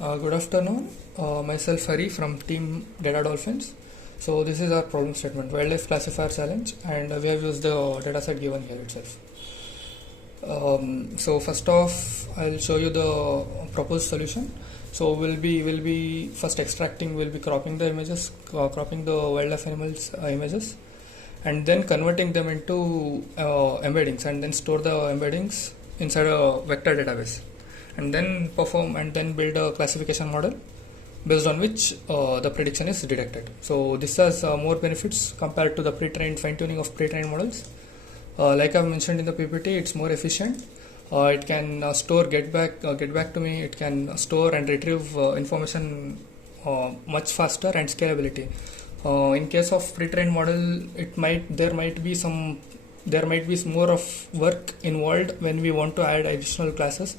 Good afternoon. Myself Hari from Team Data Dolphins. So this is our problem statement: wildlife classifier challenge, and we have used the dataset given here itself. So first off, I'll show you the proposed solution. So we'll be first extracting, we'll be cropping the images, cropping the wildlife animals images, and then converting them into embeddings, and then store the embeddings inside a vector database, and then build a classification model based on which the prediction is detected. So this has more benefits compared to the pre-trained fine-tuning of pre-trained models. Like I've mentioned in the PPT, it's more efficient. It can store get back to me. It can store and retrieve information much faster, and scalability. In case of pre-trained model, there might be more of work involved when we want to add additional classes.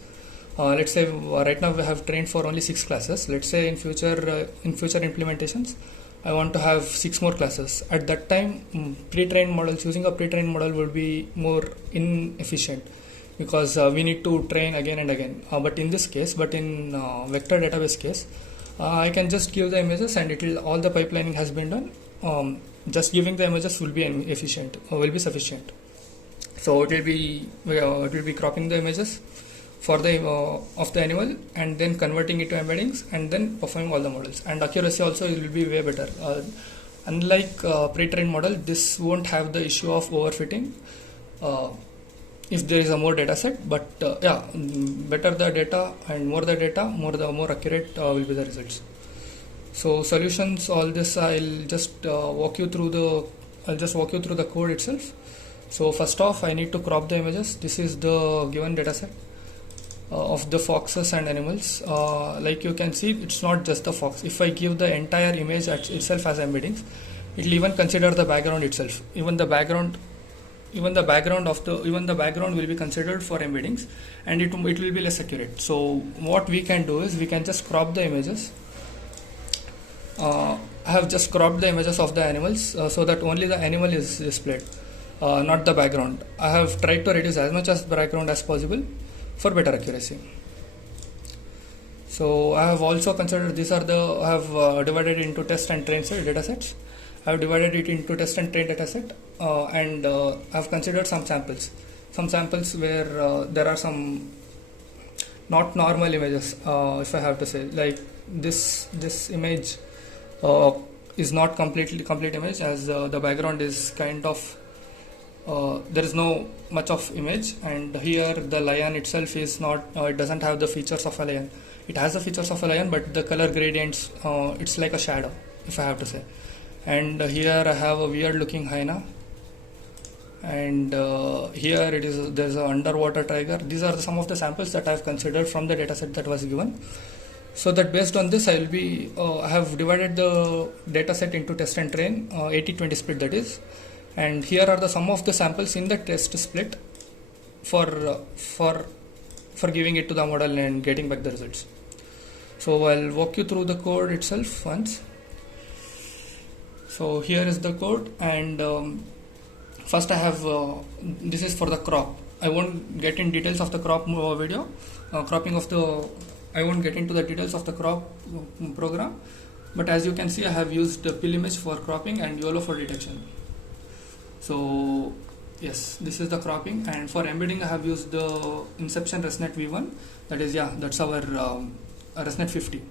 Let's say right now we have trained for only 6 classes. Let's say in future implementations, I want to have 6 more classes. At that time, using a pre-trained model would be more inefficient, because we need to train again and again. But in vector database case, I can just give the images, and all the pipelining has been done. Just giving the images will be sufficient. So it will be cropping the images for of the animal, and then converting it to embeddings, and then performing all the models. And accuracy also will be way better. Unlike pre-trained model, this won't have the issue of overfitting if there is a more data set. But better the data and more the data, more accurate will be the results. So solutions, all this I'll just walk you through the code itself. So first off, I need to crop the images. This is the given data set of the foxes and animals. Like you can see, it's not just the fox. If I give the entire image itself as embeddings, it will even consider the background itself. Even the background will be considered for embeddings, and it will be less accurate. So what we can do is we can just crop the images. I have just cropped the images of the animals so that only the animal is displayed, not the background. I have tried to reduce as much as background as possible for better accuracy. So I have also considered I have divided it into test and train datasets. I have divided it into test and train dataset, and I have considered some samples where there are some not normal images, if I have to say. Like this image is not complete image, as the background is kind of there is no much of image, and here the lion itself is not, it doesn't have the features of a lion. It has the features of a lion, but the color gradients, it's like a shadow, if I have to say. And here I have a weird looking hyena, and here there's an underwater tiger. These are some of the samples that I have considered from the dataset that was given. So that based on this, I have divided the dataset into test and train, 80-20 split that is. And here are some of the samples in the test split for giving it to the model and getting back the results. So I'll walk you through the code itself once. So here is the code, and first I have this is for the crop. I won't get in details of the crop video, I won't get into the details of the crop program, but as you can see, I have used the pill image for cropping and YOLO for detection. So yes, this is the cropping, and for embedding I have used the Inception ResNet V1. That's our ResNet 50.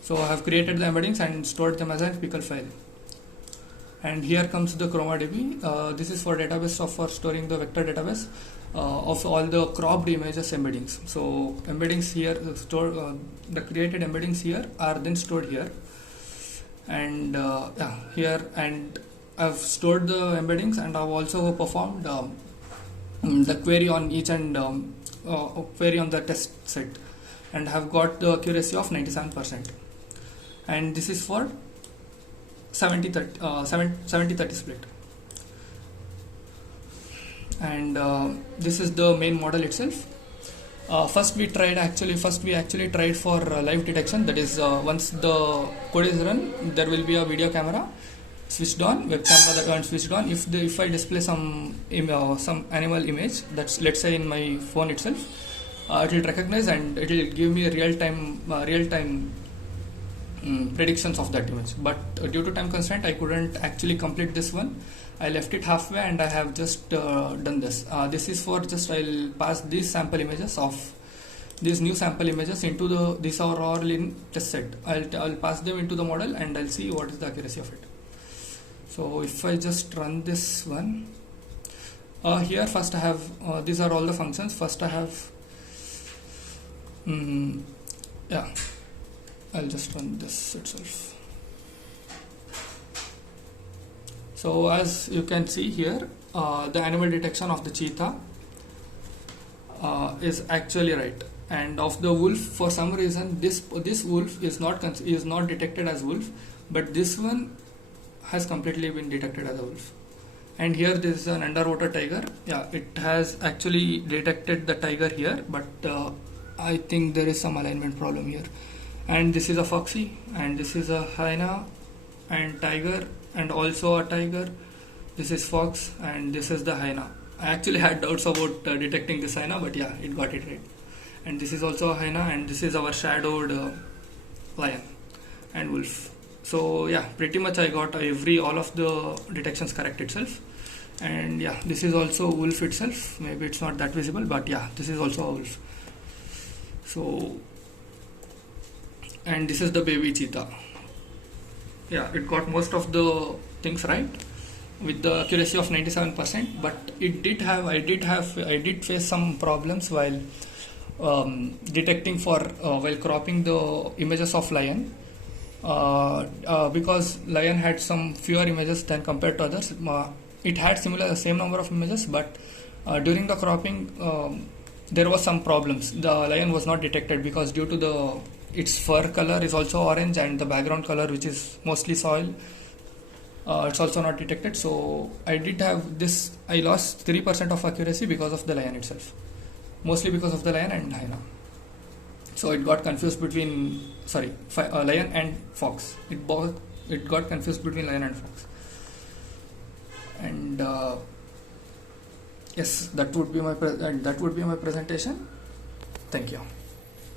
So I have created the embeddings and stored them as a pickle file. And here comes the ChromaDB. This is for storing the vector database of all the cropped images embeddings. So embeddings here the created embeddings here are then stored here, and here, and I've stored the embeddings, and I've also performed the query on each and query on the test set, and have got the accuracy of 97%. And this is for 70-30 split. And this is the main model itself. First we actually tried for live detection. That is, once the code is run, there will be a video camera switched on, web camera that is switched on. If I display some animal image, that's, let's say, in my phone itself, it will recognize and it will give me a real-time predictions of that image. But due to time constraint, I couldn't actually complete this one. I left it halfway and I have just done this. This is for just I'll pass these sample images of these new sample images into these are all in test set. I'll pass them into the model and I'll see what is the accuracy of it. So if I just run this one, here first I have these are all the functions. First I have yeah, I'll just run this itself. So as you can see here, the animal detection of the cheetah is actually right, and of the wolf, for some reason this wolf is not detected as wolf, but this one has completely been detected as a wolf. And here this is an underwater tiger. Yeah, it has actually detected the tiger here, but I think there is some alignment problem here. And this is a foxy, and this is a hyena and tiger, and also a tiger. This is fox, and this is the hyena. I actually had doubts about detecting this hyena, but yeah, it got it right. And this is also a hyena, and this is our shadowed lion and wolf. So yeah, pretty much I got all of the detections correct itself. And yeah, this is also wolf itself. Maybe it's not that visible, but yeah, this is also a wolf. So, and this is the baby cheetah. Yeah, it got most of the things right with the accuracy of 97%, but I did face some problems while detecting while cropping the images of lion, because lion had some fewer images than compared to others. It had same number of images, but during the cropping there was some problems. The lion was not detected because due to its fur color is also orange, and the background color, which is mostly soil, it's also not detected. So I did have this. I lost 3% of accuracy because of the lion itself, mostly because of the lion and hyena. So it got confused between lion and fox. It got confused between lion and fox. And yes, that would be my presentation. Thank you.